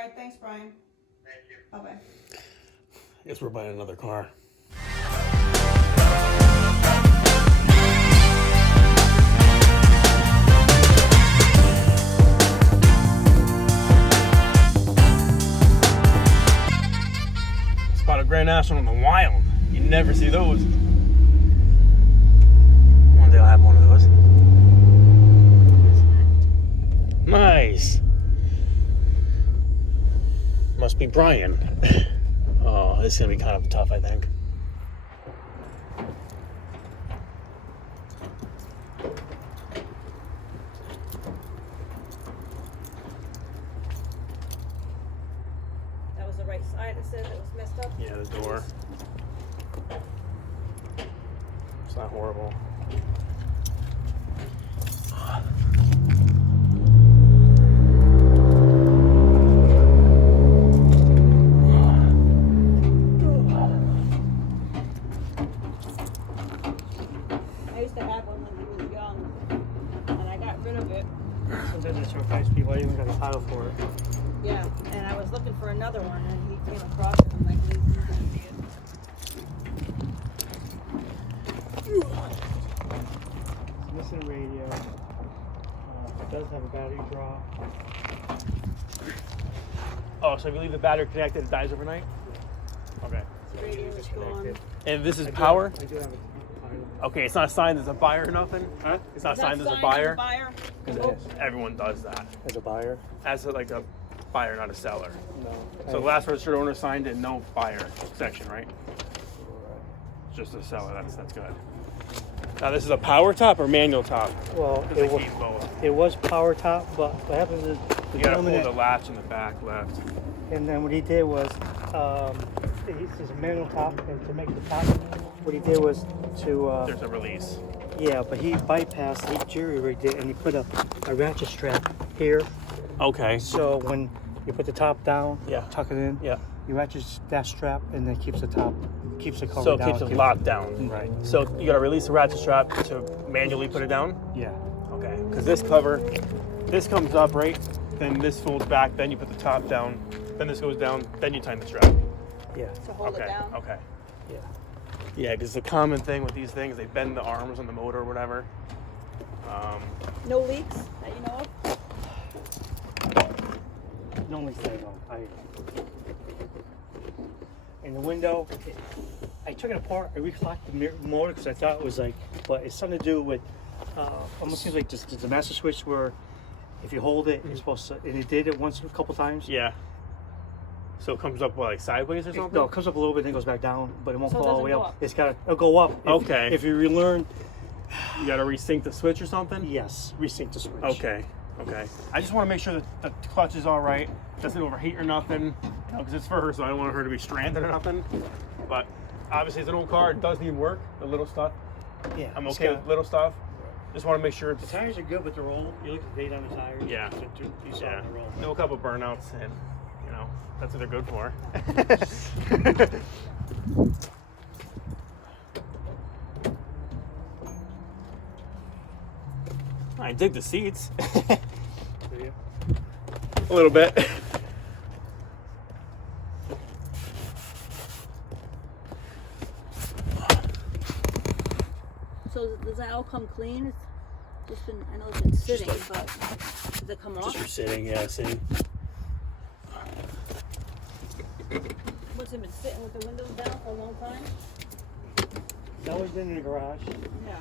right, thanks, Brian. Thank you. Bye-bye. Guess we're buying another car. Spot a Grand National in the wild. You never see those. One day I'll have one of those. Nice. Must be Brian. Oh, this is gonna be kind of tough, I think. That was the right side, it said, that was messed up? Yeah, the door. It's not horrible. I used to have one when we were young, and I got rid of it. Sometimes I surprise people. I even got a title for it. Yeah, and I was looking for another one, and he came across it. I'm like, he's gonna be it. It's missing a radio. It does have a battery draw. Oh, so if you leave the battery connected, it dies overnight? Okay. The radio is gone. And this is power? I do have a title. Okay, it's not a sign there's a buyer or nothing? Huh? It's not a sign there's a buyer? It is. Everyone does that. As a buyer? As like a buyer, not a seller. No. So the last registered owner signed it, no buyer section, right? Just a seller, that's good. Now this is a power top or manual top? Well, Because they keep both. it was power top, but what happens is You gotta pull the latch in the back left. and then what he did was, it's a manual top, and to make the top, what he did was to, There's a release. yeah, but he bypassed, he jury-rigged it, and he put a ratchet strap here. Okay. So when you put the top down, Yeah. tuck it in, Yeah. you ratchet that strap, and then keeps the top, keeps the cover So it down. keeps it locked down. Right. So you gotta release the ratchet strap to manually put it down? Yeah. Okay. Because this cover, this comes up, right? Then this folds back, then you put the top down, then this goes down, then you tighten the strap. Yeah. To hold it Okay, down. okay. Yeah. Yeah, because the common thing with these things, they bend the arms on the motor or whatever. No leaks that you know of? Normally stay on. In the window, I took it apart. I reclocked the motor because I thought it was like, but it's something to do with. Almost seems like just the master switch where, if you hold it, it's supposed to. And it did it once a couple times. Yeah. So it comes up, what, like sideways or something? No, it comes up a little bit, then goes back down, but it won't So it go all the doesn't way go up. up. It's it'll go up. Okay. If you relearn, You gotta resync the switch or something? yes, resync the switch. Okay, okay. I just wanna make sure that the clutch is all right, doesn't overheat or nothing, because it's for her, so I don't want her to be stranded or nothing. But obviously it's an old car, it does need work, the little stuff. Yeah. I'm it's okay got- with little stuff. Just wanna make sure The it's, tires are good, but they're old. You look at the date on the tires. Yeah. You saw yeah, they're old. know a couple burnouts, and you know, that's what they're good for. I dig the seats. Yeah. A little bit. So does that all come clean? It's just been, I know it's been sitting, like- but does it come Just for off? sitting, yeah, sitting. What's it been sitting with the windows down for a long time? It's always been in the garage. Yeah.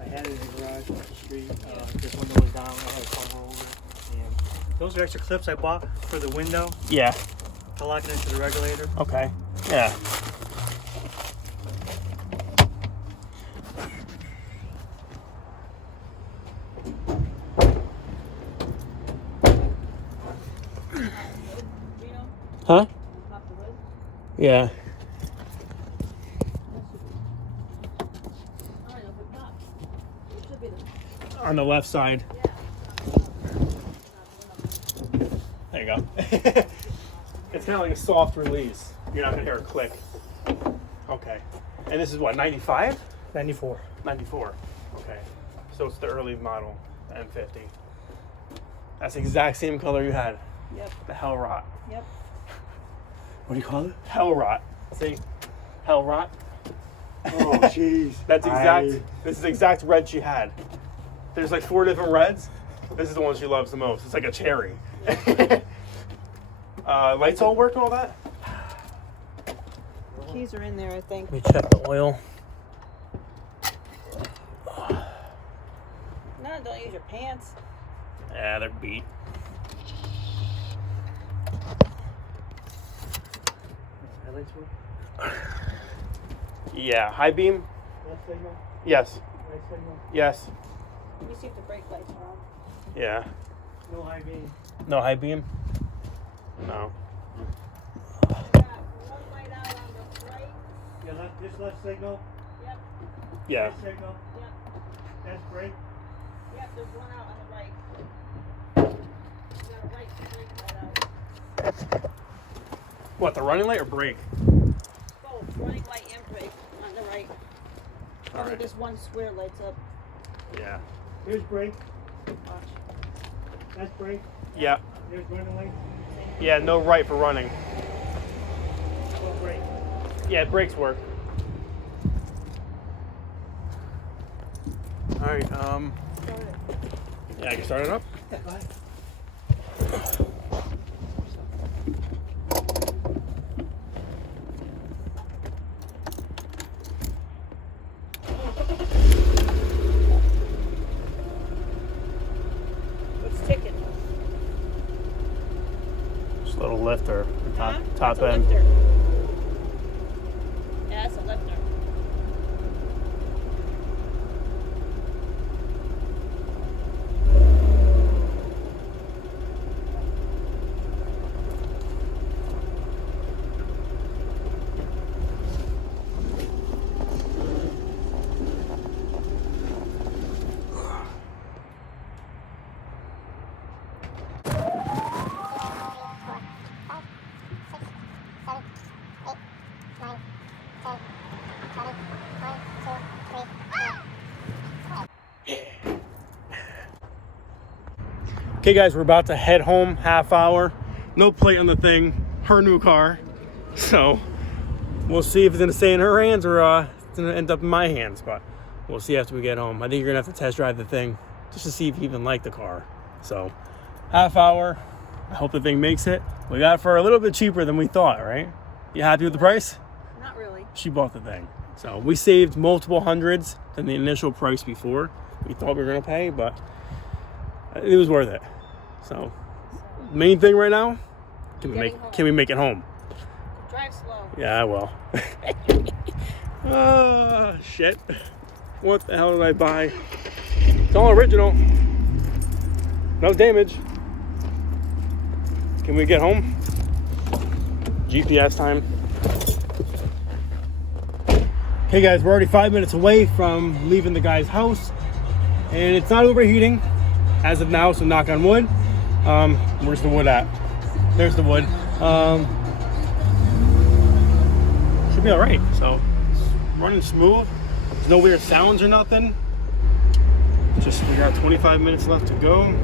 I had it in the garage off the street. This window was down. I had a cover over it. And those are extra clips I bought for the window Yeah. to lock it into the regulator. Okay. Yeah. You know, Huh? top the hood. Yeah. I don't know if it's not. It should be the, On the left side. yeah. There you go. It's kind of like a soft release. You're not gonna hear a click. Okay. And this is what, 95? 94. 94. Okay. So it's the early model M50. That's the exact same color you had. Yep. The hell rot. Yep. What do you call it? Hell rot. See? Hell rot. Oh, jeez. That's exact. This is the exact red she had. There's like 4 different reds. This is the one she loves the most. It's like a cherry. Lights all work and all that? Keys are in there, I think. Let me check the oil. No, don't use your pants. Yeah, they're beat. Headlights work? Yeah, high beam? Left signal? Yes. Right signal? Yes. Let me see if the brake lights are on. Yeah. No high beam. No high beam? No. Got one light out on the right. Yeah, this left signal? Yep. Yeah. Right signal? Yep. That's brake? Yep, there's one out on the right. You got a right brake light out. What, the running light or brake? Both running light and brake on the right. All Only right. this one square lights up. Yeah. Here's brake. Watch. That's brake. Yeah. There's running light. Yeah, no right for running. How about brake? Yeah, brakes work. All right, Start it. yeah, I can start it up. Yeah, go ahead. It's ticking. Just a little lifter, the top, Huh? top That's a end. lifter. Yeah, that's a lifter. Okay, guys, we're about to head home. Half hour, no plate on the thing. Her new car, so we'll see if it's gonna stay in her hands or it's gonna end up in my hands. But we'll see after we get home. I think you're gonna have to test drive the thing just to see if you even like the car. So, half hour. I hope the thing makes it. We got it for a little bit cheaper than we thought, right? You happy with the price? Not really. She bought the thing. So we saved multiple hundreds than the initial price before we thought we were gonna pay, but it was worth it. So main thing right now, can we make it home? Drive slow. Yeah, I will. Oh shit. What the hell did I buy? It's all original. No damage. Can we get home? GPS time. Hey guys, we're already 5 minutes away from leaving the guy's house, and it's not overheating as of now, so knock on wood. Where's the wood at? There's the wood. Should be all right. So it's running smooth. There's no weird sounds or nothing. Just we got 25 minutes left to go. In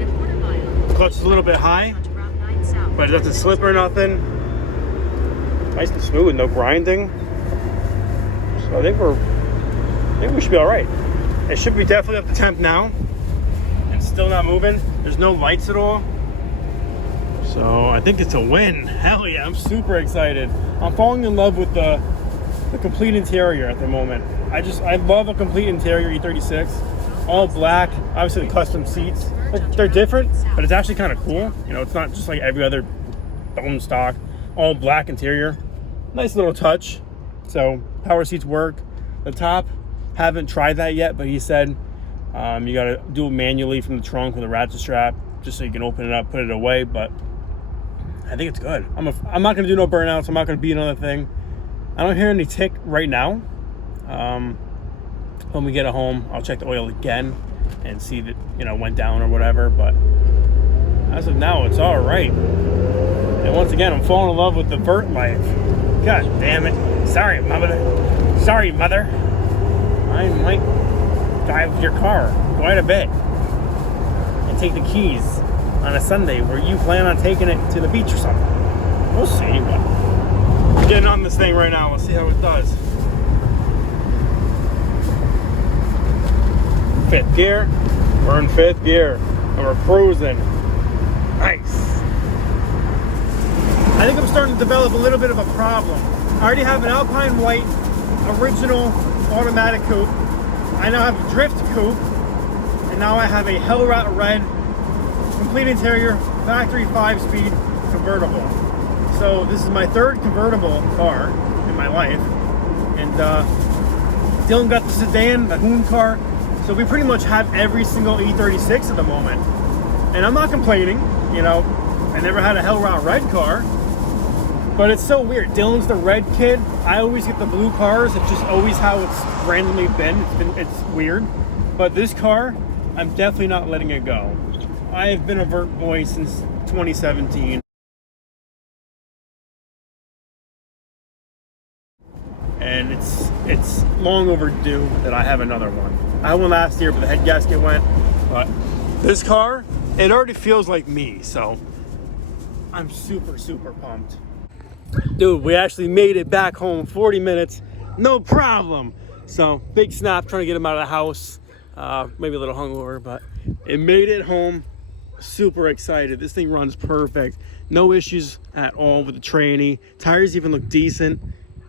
a quarter mile, The clutch is a little bit high, onto Route 9 South. but it doesn't slip or nothing. Nice and smooth, no grinding. So I think we should be all right. It should be definitely up to temp now. And still not moving. There's no lights at all. So I think it's a win. Hell yeah, I'm super excited. I'm falling in love with the complete interior at the moment. I love a complete interior E36. All black, obviously the custom seats. They're different, but it's actually kind of cool. You know, it's not just like every other bone stock. All black interior. Nice little touch. So power seats work. The top, haven't tried that yet, but he said you gotta do it manually from the trunk with a ratchet strap, just so you can open it up, put it away. But I think it's good. I'm not gonna do no burnouts. I'm not gonna beat another thing. I don't hear any tick right now. When we get it home, I'll check the oil again and see if it went down or whatever. But as of now, it's all right. And once again, I'm falling in love with the Vert life. God damn it! Sorry, mother. I might drive your car quite a bit and take the keys. on a Sunday where you plan on taking it to the beach or something. We'll see. But we're getting on this thing right now. We'll see how it does. Fifth gear. We're in fifth gear and we're cruising. Nice. I think I'm starting to develop a little bit of a problem. I already have an Alpine White original automatic coupe. I now have a Drift coupe, and now I have a Hellrat Red complete interior factory 5-speed convertible. So this is my third convertible car in my life, and Dylan got the sedan, the Hoon car. So we pretty much have every single E36 at the moment, and I'm not complaining. You know, I never had a Hellrat Red car. But it's so weird. Dylan's the red kid. I always get the blue cars. It's just always how it's randomly been. It's weird. But this car, I'm definitely not letting it go. I have been a Vert boy since 2017. And it's long overdue that I have another one. I had one last year, but the head gasket went. But this car, it already feels like me. So I'm super, super pumped. Dude, we actually made it back home 40 minutes, no problem. So big snap trying to get him out of the house. Maybe a little hungover, but it made it home. Super excited. This thing runs perfect. No issues at all with the tranny. Tires even look decent.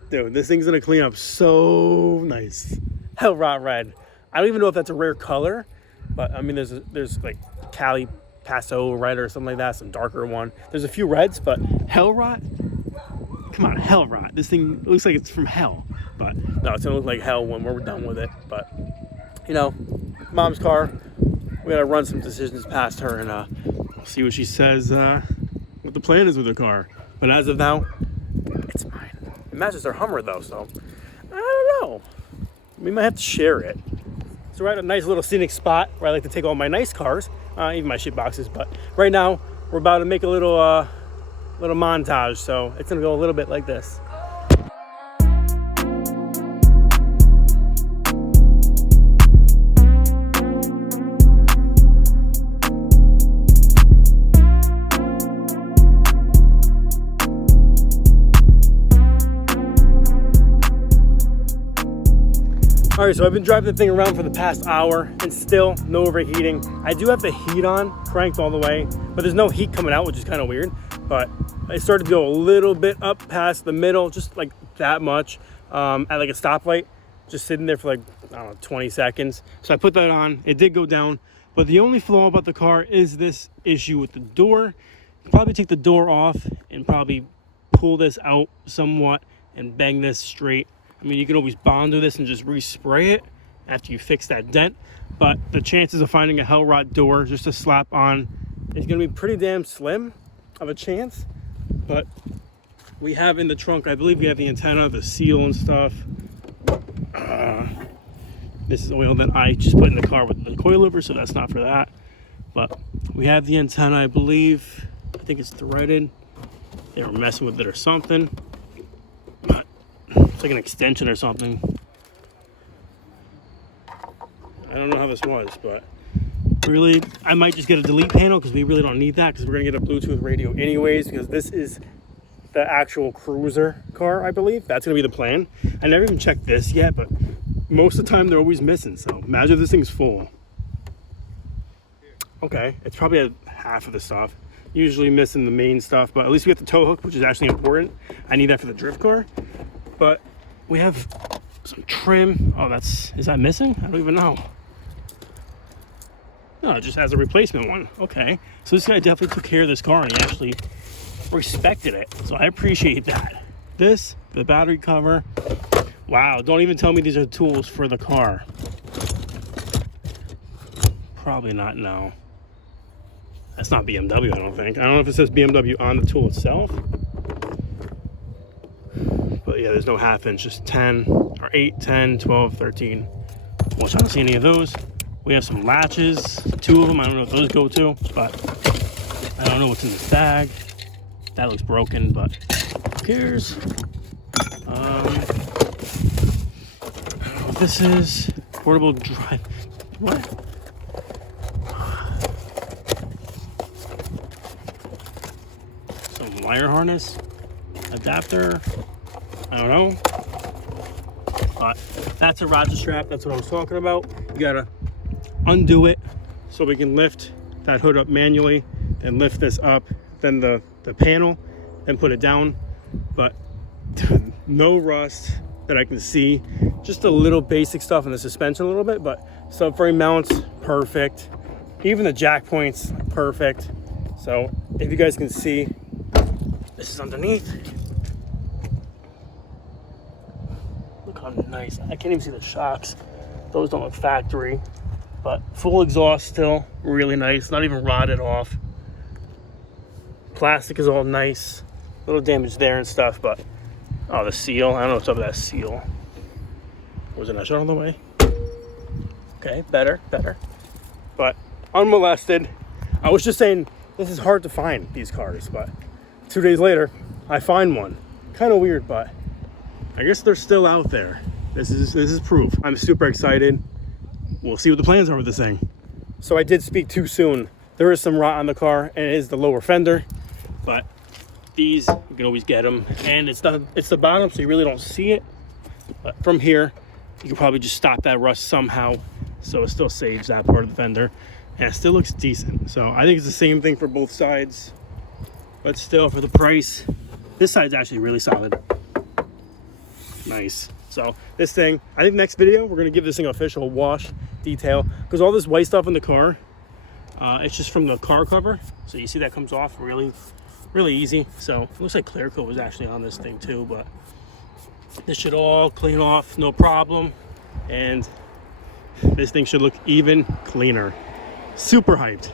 Dude, this thing's gonna clean up so nice. Hellrat Red. I don't even know if that's a rare color, but I mean, there's like Cali Paso Red or something like that, some darker one. There's a few reds, but Hellrat. Come on, Hellrat. This thing looks like it's from hell. But no, it's gonna look like hell when we're done with it. But you know, mom's car. We gotta run some decisions past her and see what she says, what the plan is with the car. But as of now, it's mine. It matches our Hummer though, so I don't know. We might have to share it. So we're at a nice little scenic spot where I like to take all my nice cars, even my shit boxes. But right now, we're about to make a little montage, so it's gonna go a little bit like this. All right, so I've been driving the thing around for the past hour and still no overheating. I do have the heat on, cranked all the way, but there's no heat coming out, which is kind of weird. But I started to go a little bit up past the middle, just like that much, at like a stoplight, just sitting there for like, I don't know, 20 seconds. So I put that on, it did go down, but the only flaw about the car is this issue with the door. Probably take the door off and probably pull this out somewhat and bang this straight. I mean, you can always Bondo this and just respray it after you fix that dent, but the chances of finding a Hellrat door just to slap on is gonna be pretty damn slim of a chance. But we have in the trunk, I believe we have the antenna, the seal and stuff. This is oil that I just put in the car with the coilover, so that's not for that. But we have the antenna, I believe. I think it's threaded. They were messing with it or something. But it's like an extension or something. I don't know how this was, but really, I might just get a delete panel because we really don't need that because we're gonna get a Bluetooth radio anyways, because this is the actual cruiser car, I believe. That's gonna be the plan. I never even checked this yet, but most of the time they're always missing. So imagine if this thing's full. Okay, it's probably at half of the stuff. Usually missing the main stuff, but at least we got the tow hook, which is actually important. I need that for the drift car. But we have some trim. Oh, is that missing? I don't even know. No, it just has a replacement one. Okay, so this guy definitely took care of this car and he actually respected it. So I appreciate that. This, the battery cover. Wow, don't even tell me these are tools for the car. Probably not, no. That's not BMW, I don't think. I don't know if it says BMW on the tool itself. But yeah, there's no half inch, just 10 or 8, 10, 12, 13. Well, I don't see any of those. We have some latches, 2 of them. I don't know if those go to, but I don't know what's in this bag. That looks broken, but who cares? This is portable drive. What? wire harness adapter. I don't know. But that's a ratchet strap. That's what I was talking about. You gotta undo it so we can lift that hood up manually and lift this up, then the panel, and put it down. But no rust that I can see. Just a little basic stuff in the suspension a little bit, but subframe mounts, perfect. Even the jack points, perfect. So if you guys can see, this is underneath. Look how nice. I can't even see the shocks. Those don't look factory, but full exhaust still, really nice. Not even rotted off. Plastic is all nice. A little damage there and stuff, but oh, the seal. I don't know what's up with that seal. Wasn't that shut on the way? Okay, better. But unmolested. I was just saying, this is hard to find, these cars, but 2 days later, I find one. Kind of weird, but I guess they're still out there. This is proof. I'm super excited. We'll see what the plans are with this thing. So I did speak too soon. There is some rot on the car, and it is the lower fender, but these, you can always get them. And it's the bottom, so you really don't see it. But from here, you can probably just stop that rust somehow, so it still saves that part of the fender. And it still looks decent. So I think it's the same thing for both sides. But still, for the price, this side's actually really solid. Nice. So this thing, I think next video, we're going to give this thing an official wash, detail. Because all this white stuff in the car, it's just from the car cover. So you see that comes off really easy. So it looks like clear coat was actually on this thing too. But this should all clean off, no problem. And this thing should look even cleaner. Super hyped.